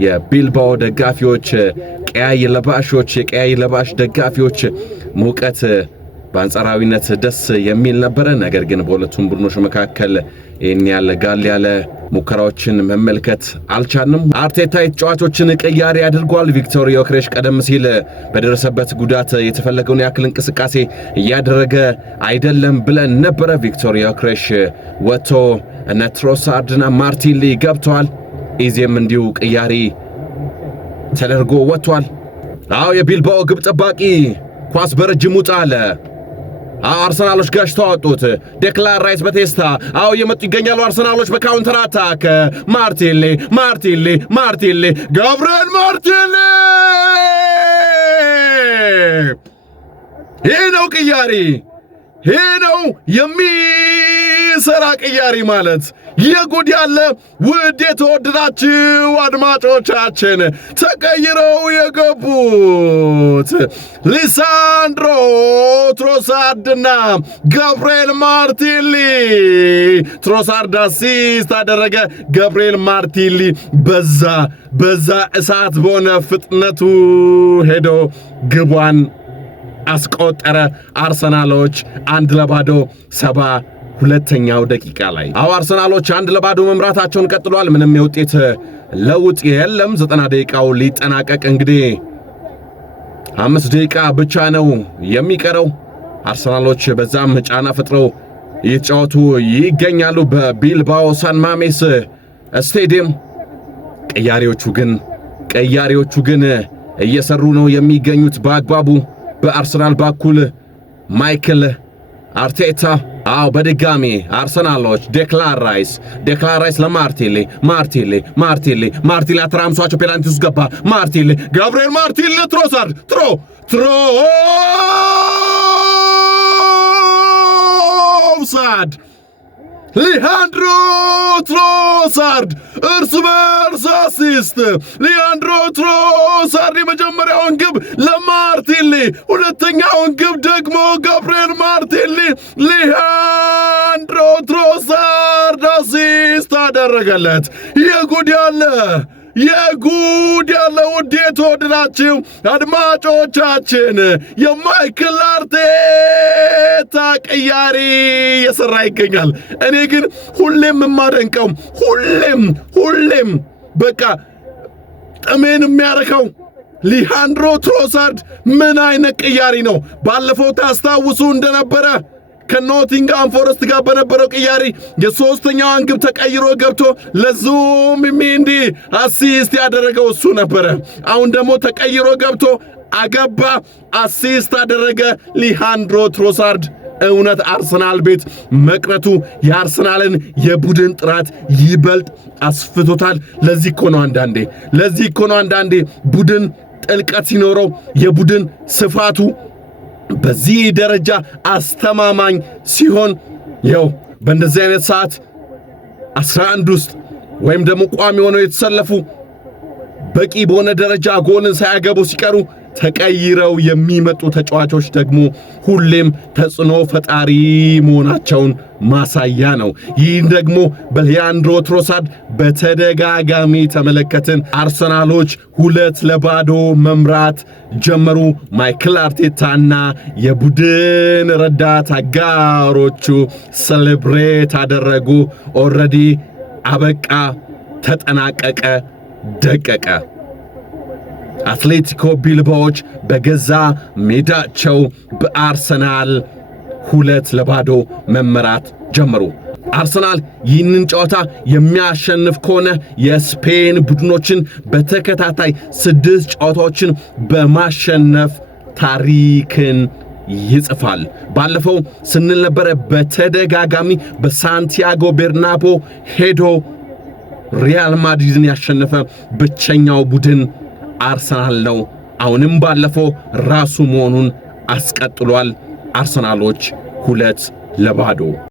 የቢልባኦ ደጋፊዎች ቀያይ ለባሽ ደጋፊዎች ሙቀት በአንጻራዊነት ደስ የሚል ነበር። ነገር ግን በሁለቱም ቡድኖች መካከል ያለ ጋል ያለ ሙከራዎችን መመልከት አልቻልንም። አርቴታ ተጫዋቾችን ቅያሪ አድርጓል። ቪክቶር ዮክሬሽ ቀደም ሲል በደረሰበት ጉዳት የተፈለገውን ያክል እንቅስቃሴ እያደረገ አይደለም ብለን ነበር። ቪክቶር ዮክሬሽ ወጥቶ እነ ትሮሳርድና ማርቲንሊ ገብተዋል። ኢዜም እንዲሁ ቅያሪ ተደርጎ ወጥቷል። የቢልባኦ ግብ ጠባቂ ኳስ በረጅሙ ጣለ። አርሰናሎች ጋሽ ተዋጡት። ዴክላን ራይስ በቴስታ የመጡ ይገኛሉ። አርሰናሎች በካውንተር አታክ ማርቲንሊ ጋብሪኤል ማርቲንሊ ይህ ነው ቅያሪ። ይህ ነው የሚሰራ ቅያሪ ማለት። የጉድ ያለ ውድ የተወደዳችሁ አድማጮቻችን ተቀይረው የገቡት ሊሳንድሮ ትሮሳርድና ጋብሪኤል ማርቲንሊ። ትሮሳርድ አሲስት አደረገ። ጋብሪኤል ማርቲንሊ በዛ እሳት በሆነ ፍጥነቱ ሄዶ ግቧን አስቆጠረ። አርሰናሎች 1-0 72ኛው ደቂቃ ላይ አርሰናሎች 1-0 መምራታቸውን ቀጥሏል። ምንም የውጤት ለውጥ የለም። 90 ደቂቃው ሊጠናቀቅ እንግዲህ 5 ደቂቃ ብቻ ነው የሚቀረው። አርሰናሎች በዛም ጫና ፈጥረው እየተጫወቱ ይገኛሉ በቢልባኦ ሳን ማሜስ ስቴዲየም። ቀያሪዎቹ ግን እየሰሩ ነው የሚገኙት በአግባቡ። በአርሰናል በኩል ማይክል አርቴታ በድጋሚ አርሰናሎች ዴክላን ራይስ ለማርቲንሊ አትራምሷቸው ፔናልቲ ውስጥ ገባ። ማርቲንሊ ጋብሪኤል ማርቲንሊ ትሮሳርድ ትሮሳርድ ሊያንድሮ ትሮሳርድ እርስ በርስ አሲስት። ሊያንድሮ ትሮሳርድ የመጀመሪያውን ግብ ለማርቲንሊ፣ ሁለተኛውን ግብ ደግሞ ጋብሪኤል ማርቲንሊ። ሊያንድሮ ትሮሳርድ አሲስት አደረገለት። የጉድ ያለ ውድ የተወደዳችሁ አድማጮቻችን የማይክል አርቴታ ቅያሪ የሰራ ይገኛል። እኔ ግን ሁሌም የማደንቀው ሁሌም በቃ ጥሜን የሚያረከው ሊያንድሮ ትሮሳርድ ምን አይነት ቅያሪ ነው። ባለፈው ታስታውሱ እንደነበረ ከኖቲንግሃም ፎረስት ጋር በነበረው ቅያሪ የሶስተኛውን ግብ ተቀይሮ ገብቶ ለዙቢሜንዲ አሲስት ያደረገው እሱ ነበረ። አሁን ደግሞ ተቀይሮ ገብቶ አገባ፣ አሲስት አደረገ ሊያንድሮ ትሮሳርድ። እውነት አርሰናል ቤት መቅረቱ የአርሰናልን የቡድን ጥራት ይበልጥ አስፍቶታል። ለዚህ እኮ ነው አንዳንዴ ቡድን ጥልቀት ሲኖረው የቡድን ስፋቱ በዚህ ደረጃ አስተማማኝ ሲሆን በእንደዚህ አይነት ሰዓት 11 ውስጥ ወይም ደግሞ ቋሚ ሆነው የተሰለፉ በቂ በሆነ ደረጃ ጎልን ሳያገቡ ሲቀሩ ተቀይረው የሚመጡ ተጫዋቾች ደግሞ ሁሌም ተጽዕኖ ፈጣሪ መሆናቸውን ማሳያ ነው። ይህ ደግሞ በሊያንድሮ ትሮሳርድ በተደጋጋሚ ተመለከትን። አርሰናሎች 2-0 መምራት ጀመሩ። ማይክል አርቴታና የቡድን ረዳት አጋሮቹ ሴሌብሬት አደረጉ። ኦልሬዲ አበቃ፣ ተጠናቀቀ፣ ደቀቀ። አትሌቲኮ ቢልባዎች በገዛ ሜዳቸው በአርሰናል 2-0 መመራት ጀመሩ። አርሰናል ይህንን ጨዋታ የሚያሸንፍ ከሆነ የስፔን ቡድኖችን በተከታታይ 6 ጨዋታዎችን በማሸነፍ ታሪክን ይጽፋል። ባለፈው ስንል ነበረ በተደጋጋሚ በሳንቲያጎ ቤርናቦ ሄዶ ሪያል ማድሪድን ያሸነፈ ብቸኛው ቡድን አርሰናል ነው። አሁንም ባለፈው ራሱ መሆኑን አስቀጥሏል። አርሰናሎች 2-0